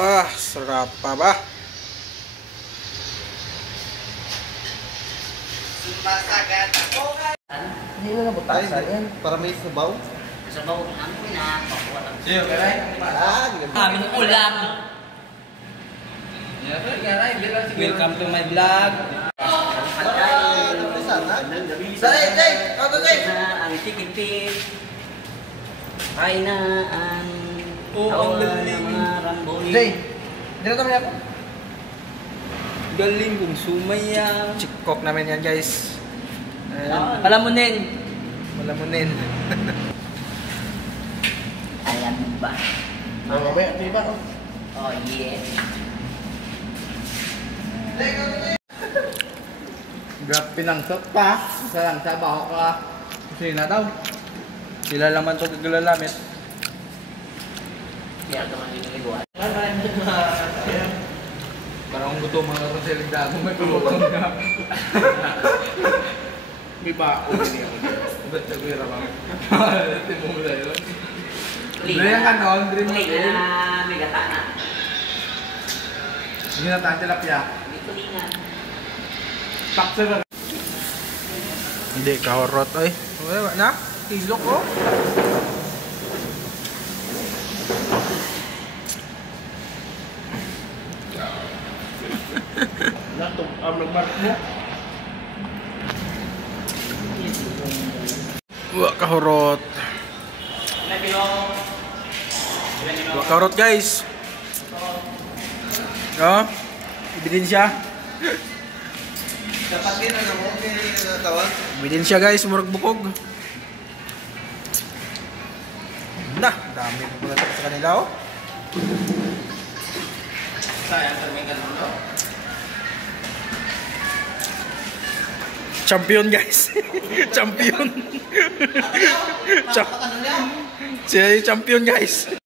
Ah, sarap pa ba? Sumasagat ako. Hindi mo na butasan yan. Para may sabaw. Sabaw ang una. Pakuha lang. Siyo, karay. Aming ulam. Welcome to my vlog. Saray, Jay! Auto, Jay! Ang tikipit. Ay na ang ang galing. mga ramboli. Jay, dito kami ako. Galing kong sumaya. Chikok namin yan, guys. Palamunin. Malamunin. Alam mo ba? Mamaya, diba? Oh yeah. Grab pinangsot pa. Sarang sabaw ka. Kasi na daw. Sila laman to gagalamit. Kaya ito man yung nagawa. Parang gutom mga karoseling dago. May kulutang nga. May pa ako niya. Ba't nagwira ba? Timo mo na yun. Dream ka noon, dream mo Kuling yun. na may gata na. Hindi na tayo tilapia. May kulingan. Taksa na. Hindi, kahorot, ay. Wala na, ilok ko. Natong amlag mo. Wala kahorot. Wala kahorot, guys. Oh, ebidensya. Dapat din, ano mo? May natawag. Ebidensya, guys, murag bukog. Nah, dami ko pala sa kanila, oh. Sayang sa may ganun, no? Champion, guys. Champion. Ano niya? Siya yung champion, guys.